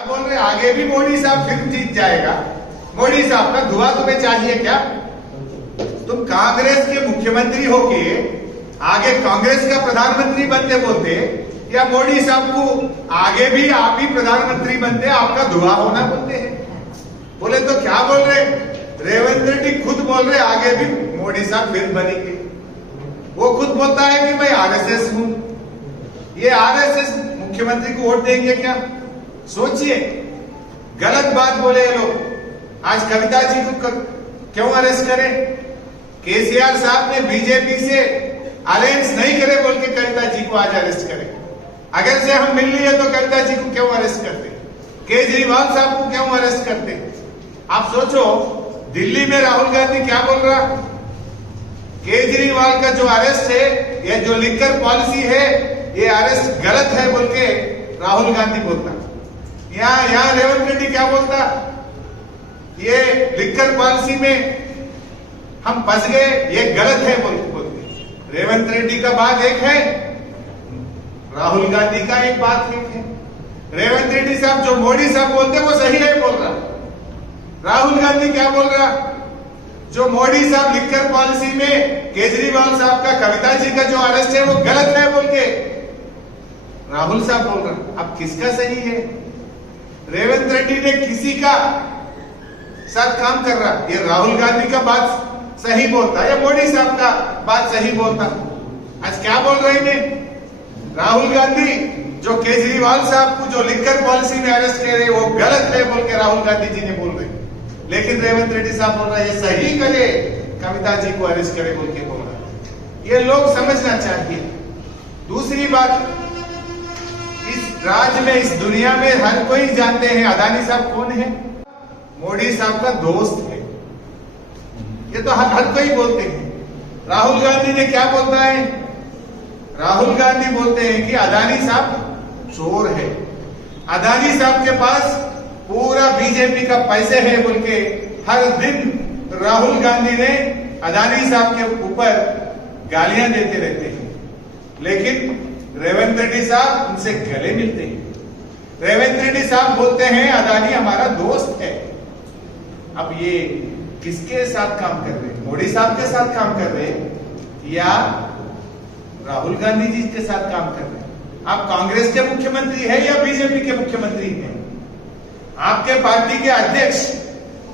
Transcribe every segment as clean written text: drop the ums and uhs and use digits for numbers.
बोल रहे आगे भी मोदी साहब फिर जीत जाएगा। मोदी साहब का दुआ तुम्हें चाहिए क्या? तुम कांग्रेस के मुख्यमंत्री होके आगे कांग्रेस का प्रधानमंत्री बनते बोलते, या मोदी साहब को आगे भी आप ही प्रधानमंत्री बनते आपका दुआ होना बोलते हैं? बोले तो क्या बोल रहे? रेवंत रेड्डी खुद बोल रहे आगे भी मोदी साहब फिर बनेंगे। वो खुद बोलता है कि मैं आरएसएस हूं। ये आरएसएस मुख्यमंत्री को वोट देंगे क्या? सोचिए, गलत बात बोले ये लोग। आज कविता जी को क्यों अरेस्ट करें? केसीआर साहब ने बीजेपी से अलायंस नहीं करे बोल के कविता जी को आज अरेस्ट करें। अगर से हम मिल लिए तो कविता जी को क्यों अरेस्ट करते? केजरीवाल साहब को क्यों अरेस्ट करते? आप सोचो, दिल्ली में राहुल गांधी क्या बोल रहा? केजरीवाल का जो अरेस्ट है, ये जो लिकर पॉलिसी है, ये अरेस्ट गलत है बोल के राहुल गांधी बोलता। यहाँ रेवंत रेड्डी क्या बोलता? ये लिकर पॉलिसी में हम फंस गए, ये गलत है बोलते। रेवंत रेड्डी का बात एक है, राहुल गांधी का एक बात एक है। रेवंत रेड्डी साहब जो मोदी साहब बोलते वो सही नहीं बोल रहा। राहुल गांधी क्या बोल रहा? जो मोदी साहब लिकर पॉलिसी में केजरीवाल साहब का, कविता जी का जो अरेस्ट है वो गलत है बोल के राहुल साहब बोल रहा। अब किसका सही है? रेवंत रेड्डी ने किसी का साथ काम कर रहा? ये राहुल गांधी का बात सही बोलता या मोदी साहब का बात सही बोलता? आज क्या बोल रहे हैं राहुल गांधी? जो केजरीवाल साहब को जो लिकर पॉलिसी में अरेस्ट कर रहे वो गलत है बोल के राहुल गांधी जी ने बोल रहे, लेकिन रेवंत रेड्डी साहब बोल रहे हैं सही करे, कविता जी को अरेस्ट करे बोल के बोल रहे। ये लोग समझना चाहिए। दूसरी बात, इस राज्य में, इस दुनिया में हर कोई जानते हैं अदानी साहब कौन है? मोदी साहब का दोस्त है। ये तो हर कोई बोलते हैं। राहुल गांधी ने क्या बोलता है? राहुल गांधी बोलते हैं कि अदानी साहब चोर है, अदानी साहब के पास पूरा बीजेपी का पैसे है बोल के हर दिन राहुल गांधी ने अदानी साहब के ऊपर गालियां देते रहते हैं। लेकिन रेवंत रेड्डी साहब उनसे गले मिलते हैं। रेवंत रेड्डी साहब बोलते हैं अदानी हमारा दोस्त है। अब ये किसके साथ काम कर रहे हैं? मोदी साहब के साथ काम कर रहे हैं या राहुल गांधी जी के साथ काम कर रहे हैं? आप कांग्रेस के मुख्यमंत्री है या बीजेपी के मुख्यमंत्री हैं? आपके पार्टी के अध्यक्ष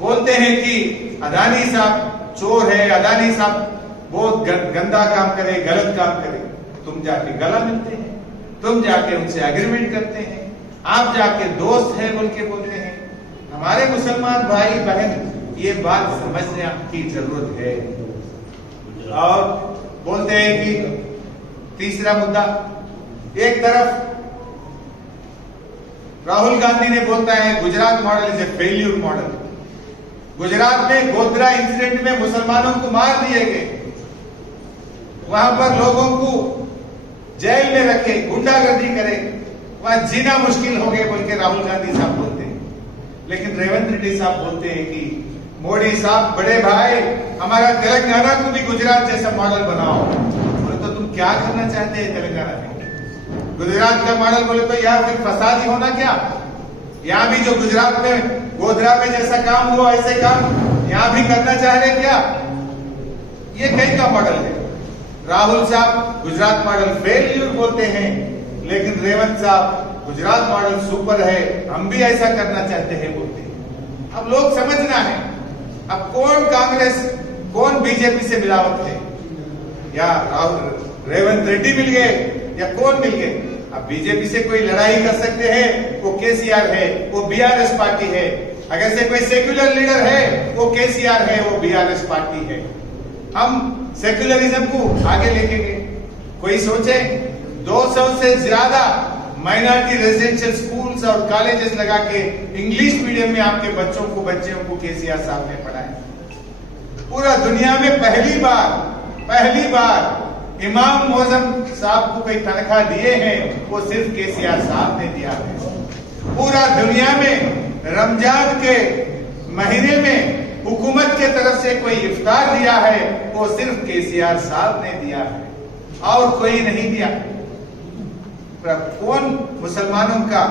बोलते हैं कि अदानी साहब चोर है, अदानी साहब बहुत गंदा काम करे, गलत काम करे। तुम जाके गला मिलते हैं, तुम जाके उनसे एग्रीमेंट करते हैं, आप जाके दोस्त है बोल के बोलते हैं। हमारे मुसलमान भाई बहन ये बात समझने की जरूरत है। और बोलते हैं कि तीसरा मुद्दा, एक तरफ राहुल गांधी ने बोलता है Gujarat model is a failure model. Gujarat में गोधरा इंसिडेंट में मुसलमानों को मार दिए गए, वहां पर लोगों को जेल में रखे, गुंडागर्दी करे, वहां जीना मुश्किल हो गया बोल के राहुल गांधी साहब बोलते हैं। लेकिन रेवंत रेड्डी साहब बोलते हैं कि मोदी साहब बड़े भाई हमारा तेलंगाना को भी गुजरात जैसा मॉडल बनाओ। बोले तो तुम क्या करना चाहते हैं तेलंगाना में? गुजरात का मॉडल बोले तो यहाँ फिर फसाद ही होना क्या? यहाँ भी जो गुजरात में गोधरा में जैसा काम हुआ ऐसे काम यहाँ भी करना चाह रहे क्या? ये कहीं का मॉडल है? राहुल साहब गुजरात मॉडल फेल्यूर बोलते हैं, लेकिन रेवंत साहब गुजरात मॉडल सुपर है, हम भी ऐसा करना चाहते हैं बोलते हैं। अब लोग समझना है, अब कौन कांग्रेस कौन बीजेपी से मिलावट है? या रेवंत रेड्डी मिल गए या कौन मिल गए? अब बीजेपी से कोई लड़ाई कर सकते हैं वो केसीआर है, वो बीआरएस पार्टी है। अगर से कोई सेक्युलर लीडर है वो केसीआर है, वो बीआरएस पार्टी है। हम सेक्युलरिज्म को आगे लेके गए। कोई सोचे 200 से ज्यादा माइनॉरिटी रेजिडेंशियल स्कूल्स और कॉलेजेस लगा के इंग्लिश मीडियम में आपके बच्चों को केसीआर साहब ने पढ़ाया। पूरा दुनिया में पहली बार इमाम मोअज्जम साहब को कोई तनख्वाह दिए हैं वो सिर्फ केसीआर साहब ने दिया है। पूरा दुनिया में रमजान के महीने में हुकूमत के तरफ से कोई इफ्तार दिया है वो सिर्फ केसीआर साहब ने दिया है, और कोई नहीं दिया। कौन मुसलमानों का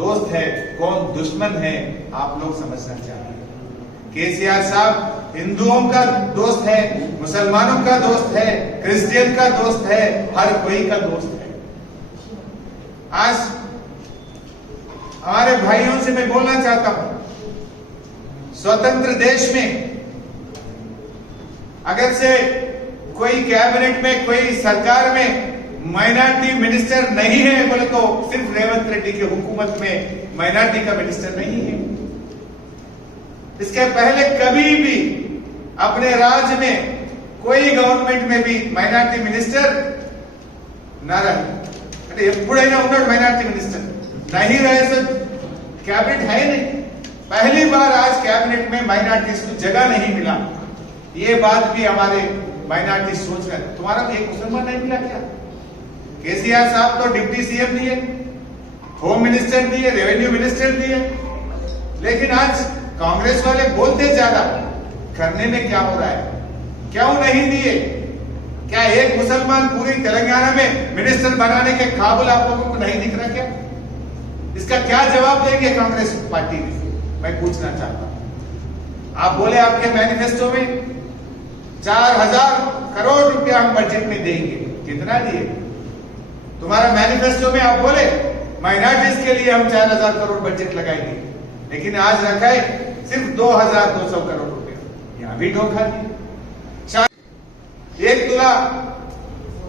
दोस्त है, कौन दुश्मन है, आप लोग समझना चाहिए। केसीआर साहब हिंदुओं का दोस्त है, मुसलमानों का दोस्त है, क्रिश्चियन का दोस्त है, हर कोई का दोस्त है। आज हमारे भाइयों से मैं बोलना चाहता हूं, स्वतंत्र देश में अगर से कोई कैबिनेट में, कोई सरकार में माइनॉरिटी मिनिस्टर नहीं है बोले तो सिर्फ रेवंत रेड्डी की हुकूमत में माइनॉरिटी का मिनिस्टर नहीं है। इसके पहले कभी भी अपने राज्य में कोई गवर्नमेंट में भी माइनॉरिटी मिनिस्टर न रहे। అంటే ఎప్పుడైనా ఉన్నాడు మైనారిటీ మినిస్టర్, नहीं रहे तो कैबिनेट है नहीं। पहली बार आज कैबिनेट में माइनॉरिटीज को जगह नहीं मिला। ये बात भी हमारे माइनॉरिटी सोच रहे हैं। तुम्हारा एक मुसलमान नहीं मिला क्या? केसीआर साहब तो डिप्टी सीएम दिए, होम मिनिस्टर दिए, रेवेन्यू मिनिस्टर दिए, लेकिन आज कांग्रेस वाले बोलते ज्यादा, करने में क्या हो रहा है? क्यों नहीं दिए? क्या एक मुसलमान पूरी तेलंगाना में मिनिस्टर बनाने के काबिल आप लोगों को नहीं दिख रहा क्या? इसका क्या जवाब देंगे कांग्रेस पार्टी में, मैं पूछना चाहता हूं। आप बोले आपके मैनिफेस्टो में 4000 करोड़ रुपया हम बजट में देंगे, कितना दिए? तुम्हारा मैनिफेस्टो में आप बोले माइनॉरिटीज के लिए हम 4000 करोड़ बजट लगाएंगे, लेकिन आज रखा है सिर्फ 2200 करोड़ रुपया। यहां भी धोखा दिया। 1 तुला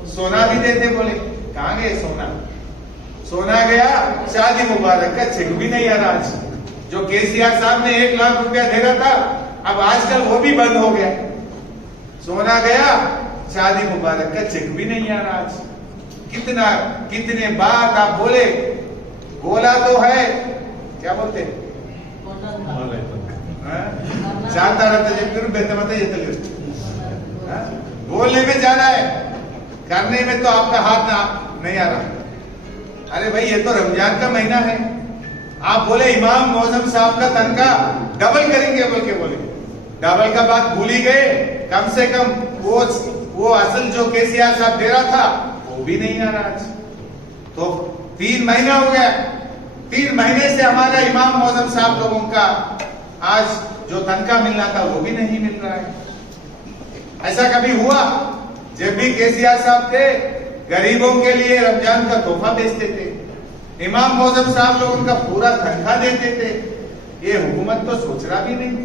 सोना भी देते बोले, कहां गए सोना? सोना गया, शादी मुबारक का चेक भी नहीं आ रहा। आज जो केसीआर साहब ने 1 लाख रुपया दे रहा था, अब आजकल वो भी बंद हो गया। सोना गया, शादी मुबारक का चेक भी नहीं आ रहा। आज कितने बात आप बोले, बोला तो है, क्या बोलते जानता रहता बोलने में जाना है, करने में तो आपका हाथ नहीं आ रहा। अरे भाई, ये तो रमजान का महीना है। आप बोले इमाम मौजम साहब का तनख्वाह डबल करेंगे बोल के बोले, डबल का बात भूल ही गए। कम से कम वो असल जो केसीआर साहब दे रहा था वो भी नहीं आ रहा। आज तो 3 महीना हो गया, 3 महीने से हमारा इमाम मौजम साहब लोगों का आज जो तनख्वाह मिलना था वो भी नहीं मिल रहा है। ऐसा कभी हुआ? जब भी केसीआर साहब थे, गरीबों के लिए रमजान का तोहफा बेचते थे, इमाम मौजम साहब लोग उनका पूरा तनख्वाह देते थे। ये हुकूमत तो सोच रहा भी नहीं।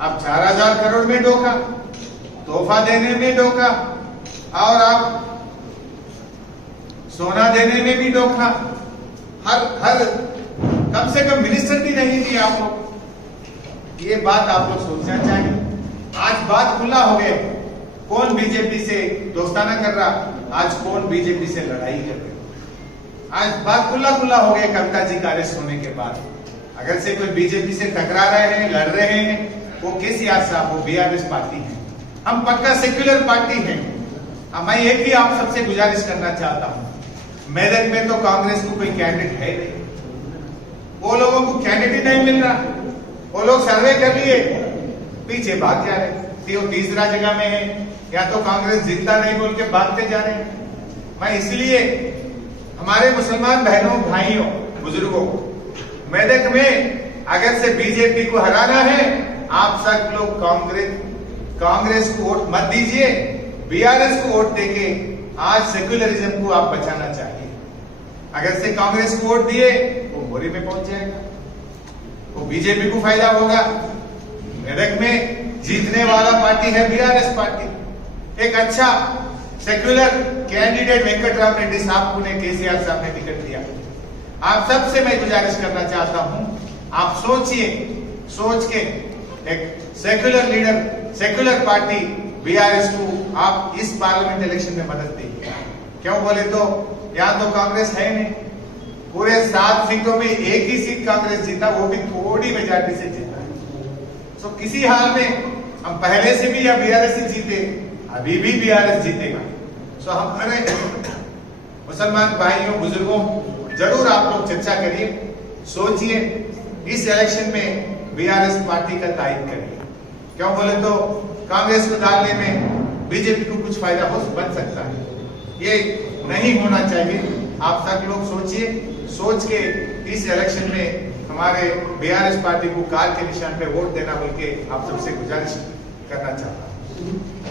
अब 4000 करोड़ में धोखा, तोहफा देने में धोखा, और आप सोना देने में भी धोखा। हर कम से कम मिनिस्टर भी नहीं दिए आप लोग। ये बात आप लोग सोचना चाहिए। आज बात खुला हो गया, कौन बीजेपी से दोस्ताना कर रहा, आज कौन बीजेपी से लड़ाई कर रहा। आज बात खुला हो गया कविता जी का अरेस्ट होने के बाद। अगर से कोई बीजेपी से टकरा रहे हैं, लड़ रहे हैं, वो केसीआर साहब, वो बीआरएस पार्टी है। हम पक्का सेक्युलर पार्टी है। मैं एक ही आप सबसे गुजारिश करना चाहता हूं, मेदक में तो कांग्रेस को कोई कैंडिडेट है नहीं, वो लोगों को कैंडिडेट नहीं मिल रहा। वो लोग सर्वे कर लिए, पीछे भाग जा रहे, तीसरा जगह में है, या तो कांग्रेस जीतता नहीं बोल के भागते जा रहे हैं। मैं इसलिए हमारे मुसलमान बहनों, भाइयों, बुजुर्गों, मेदक में अगर से बीजेपी को हराना है, आप सब लोग कांग्रेस को वोट मत दीजिए, बीआरएस को वोट देके आज सेक्युलरिज्म को आप बचाना चाहिए। अगर से कांग्रेस को वोट दिए, वो मोरी में पहुंच जाएगा, वो बीजेपी को फायदा होगा। मेदक में जीतने वाला पार्टी है बीआरएस पार्टी। एक अच्छा सेक्युलर कैंडिडेट वेंकटराम रेड्डी साहब को ने केसीआर साहब ने टिकट दिया। आप सबसे मैं गुजारिश करना चाहता हूं, आप सोचिए, सोच के एक secular leader, secular party BRS को आप इस पार्लियामेंट इलेक्शन में मदद देंगे। क्यों बोले तो यहां तो कांग्रेस है नहीं, पूरे 7 सीटों में एक ही सीट कांग्रेस जीता, वो भी थोड़ी मेजॉरिटी से जीता। तो किसी हाल में हम पहले से भी या बीआरएस से जीते, अभी भी बीआरएस जीतेगा। सो हमारे मुसलमान भाइयों, बुजुर्गों, जरूर आप लोग चर्चा करिए, सोचिए, इस इलेक्शन में बीआरएस पार्टी का तायद करिए। क्यों बोले तो कांग्रेस को डालने में बीजेपी को कुछ फायदा बन सकता है, ये नहीं होना चाहिए। आप सब लोग सोचिए, सोच के इस इलेक्शन में हमारे बीआरएस पार्टी को कार के निशान पे वोट देना बोल के आप सबसे गुजारिश करना चाहता हूँ।